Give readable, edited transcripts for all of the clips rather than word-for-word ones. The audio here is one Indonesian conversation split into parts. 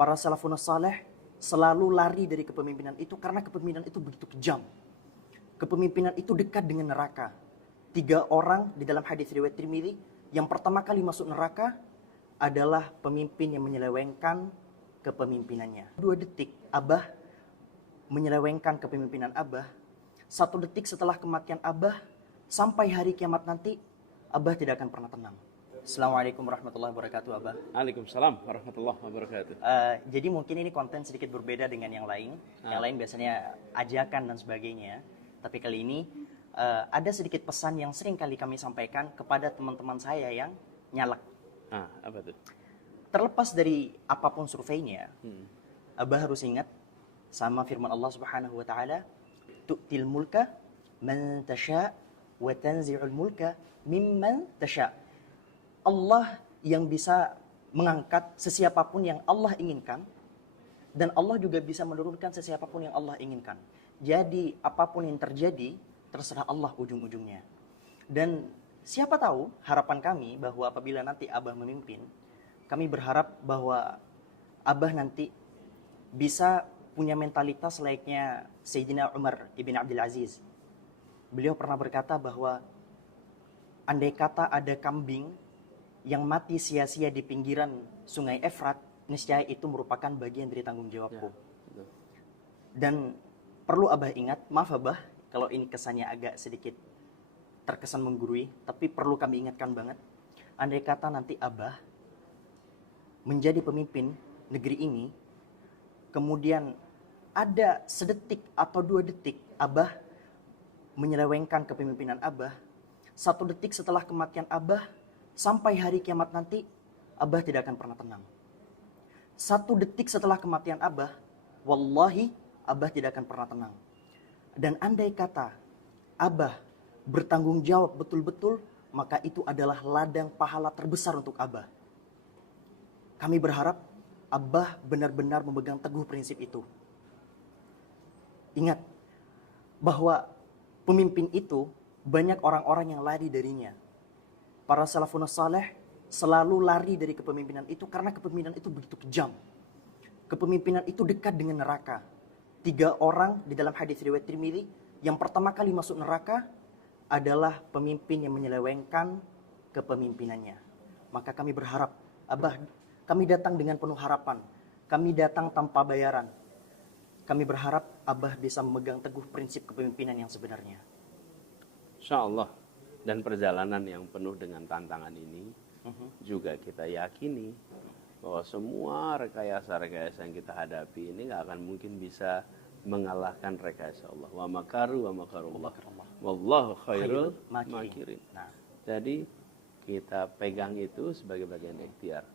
Para salafun saleh selalu lari dari kepemimpinan itu karena kepemimpinan itu begitu kejam. Kepemimpinan itu dekat dengan neraka. 3 orang di dalam hadis riwayat Tirmidzi, yang pertama kali masuk neraka adalah pemimpin yang menyelewengkan kepemimpinannya. 2 detik Abah menyelewengkan kepemimpinan Abah. 1 detik setelah kematian Abah sampai hari kiamat nanti, Abah tidak akan pernah tenang. Assalamualaikum warahmatullahi wabarakatuh, Abah. Waalaikumsalam warahmatullahi wabarakatuh. Jadi mungkin ini konten sedikit berbeda dengan yang lain. Yang lain biasanya ajakan dan sebagainya. Tapi kali ini ada sedikit pesan yang sering kali kami sampaikan kepada teman-teman saya yang nyalek. Apa tuh? Terlepas dari apapun surveinya, Abah harus ingat sama firman Allah Subhanahu wa taala, tu'til mulka man tasha wa tanzi'ul mulka mimman tasha. Allah yang bisa mengangkat sesiapapun yang Allah inginkan, dan Allah juga bisa menurunkan sesiapapun yang Allah inginkan. Jadi apapun yang terjadi terserah Allah ujung-ujungnya. Dan siapa tahu harapan kami bahwa apabila nanti Abah memimpin, kami berharap bahwa Abah nanti bisa punya mentalitas layaknya Sayyidina Umar ibn Abdul Aziz. Beliau pernah berkata bahwa andai kata ada kambing yang mati sia-sia di pinggiran sungai Efrat, niscaya itu merupakan bagian dari tanggung jawabku. Ya, dan perlu Abah ingat, maaf Abah kalau ini kesannya agak sedikit terkesan menggurui, tapi perlu kami ingatkan banget. Andai kata nanti Abah menjadi pemimpin negeri ini, kemudian ada sedetik atau 2 detik Abah menyelewengkan kepemimpinan Abah, 1 detik setelah kematian Abah sampai hari kiamat nanti, Abah tidak akan pernah tenang. 1 detik setelah kematian Abah, wallahi Abah tidak akan pernah tenang. Dan andai kata Abah bertanggung jawab betul-betul, maka itu adalah ladang pahala terbesar untuk Abah. Kami berharap Abah benar-benar memegang teguh prinsip itu. Ingat bahwa pemimpin itu banyak orang-orang yang lari darinya. Para salafun saleh selalu lari dari kepemimpinan itu karena kepemimpinan itu begitu kejam. Kepemimpinan itu dekat dengan neraka. 3 orang di dalam hadis riwayat Tirmidzi, yang pertama kali masuk neraka adalah pemimpin yang menyelewengkan kepemimpinannya. Maka kami berharap, Abah, kami datang dengan penuh harapan. Kami datang tanpa bayaran. Kami berharap Abah bisa memegang teguh prinsip kepemimpinan yang sebenarnya. Insya Allah. Dan perjalanan yang penuh dengan tantangan ini juga kita yakini bahwa semua rekayasa-rekayasa yang kita hadapi ini nggak akan mungkin bisa mengalahkan rekayasa Allah. Wa makaru wa makarullah. Wallahu khairul makirin. Nah, jadi kita pegang itu sebagai bagian ikhtiar.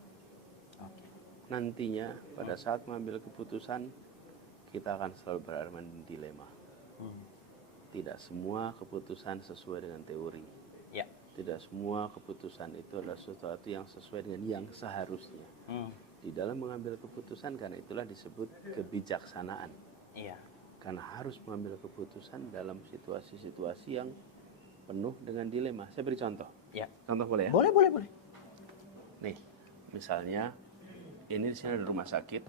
Nantinya pada saat mengambil keputusan, kita akan selalu berada di dilema. Tidak semua keputusan sesuai dengan teori. ya. Tidak semua keputusan itu adalah sesuatu yang sesuai dengan yang seharusnya. Di dalam mengambil keputusan, karena itulah disebut kebijaksanaan. Iya. Karena harus mengambil keputusan dalam situasi-situasi yang penuh dengan dilema. Saya beri contoh. Ya. Contoh boleh ya? Boleh. Nih, misalnya ini di sini ada rumah sakit.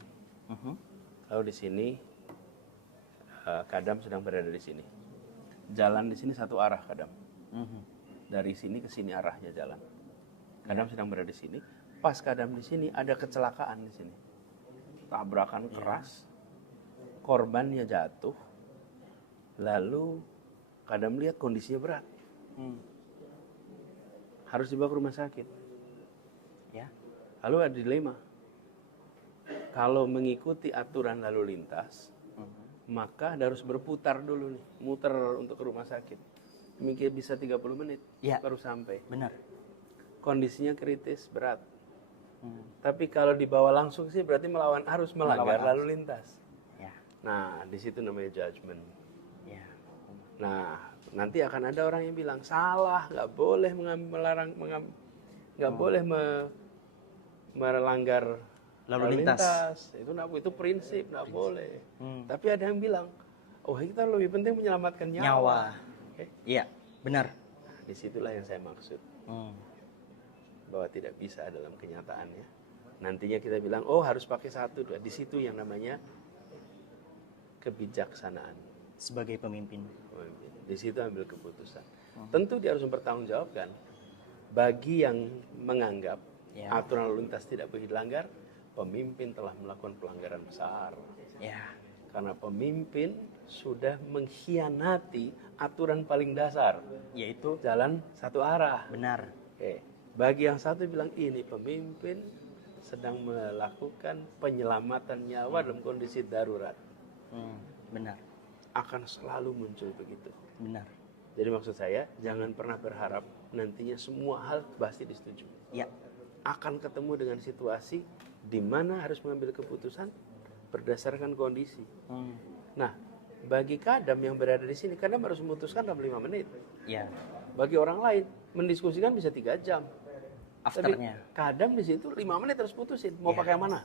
Lalu di sini Kadam sedang berada di sini. Jalan di sini satu arah Kadam. Dari sini ke sini arahnya jalan. Kadam sedang berada di sini. Pas Kadam di sini ada kecelakaan di sini. Tabrakan keras. Korbannya jatuh. Lalu Kadam lihat kondisinya berat. Harus dibawa ke rumah sakit. Ya. Lalu ada dilema. Kalau mengikuti aturan lalu lintas, maka harus berputar dulu nih, muter untuk ke rumah sakit. Mungkin bisa 30 menit baru sampai. Benar. Kondisinya kritis, berat. Tapi kalau dibawa langsung sih berarti harus melanggar lalu lintas. Ya. Nah, di situ namanya judgment. Ya. Nah, nanti akan ada orang yang bilang salah, nggak boleh melanggar lalu lintas. Itu prinsip, nggak boleh. Tapi ada yang bilang, oh kita lebih penting menyelamatkan nyawa. Iya, benar. Disitulah yang saya maksud. Bahwa tidak bisa dalam kenyataannya Nantinya kita bilang, oh harus pakai 1, 2. Di situ yang namanya kebijaksanaan. Sebagai pemimpin. Di situ ambil keputusan. Tentu dia harus mempertanggungjawabkan. Bagi yang menganggap aturan lalu lintas tidak boleh dilanggar, pemimpin telah melakukan pelanggaran besar. Ya. Karena pemimpin sudah mengkhianati aturan paling dasar, Yaitu jalan satu arah. benar. Oke. Bagi yang satu bilang ini pemimpin sedang melakukan penyelamatan nyawa dalam kondisi darurat. Benar. Akan selalu muncul begitu. Benar. Jadi maksud saya, jangan pernah berharap nantinya semua hal pasti disetujui. Ya. Akan ketemu dengan situasi di mana harus mengambil keputusan berdasarkan kondisi. Nah, bagi kadam yang berada di sini, kadam harus memutuskan dalam 5 menit. Ya. Bagi orang lain, mendiskusikan bisa 3 jam. Afternya. Tapi kadam di situ 5 menit harus putusin. Mau Ya. pakai yang mana?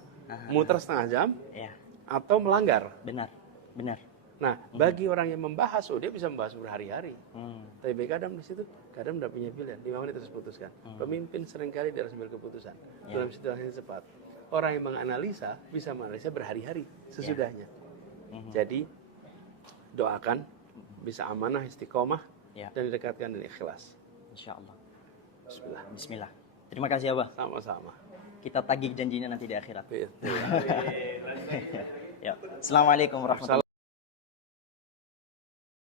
Muter setengah jam Ya. atau melanggar. Benar. Benar. Nah, bagi orang yang membahas, dia bisa membahas berhari-hari. Tapi bagi kadam di situ, kadam tidak punya pilihan. 5 menit harus putuskan. Pemimpin seringkali dia harus ambil keputusan dalam situasi yang cepat. Orang yang menganalisa bisa menganalisa berhari-hari sesudahnya. Jadi doakan bisa amanah, istiqomah, dan didekatkan dengan ikhlas. Insya Allah. Bismillah. Bismillah. Terima kasih Abah. Sama-sama. Kita tagih janjinya nanti di akhirat. Iya. Ya. Assalamualaikum warahmatullahi wabarakatuh.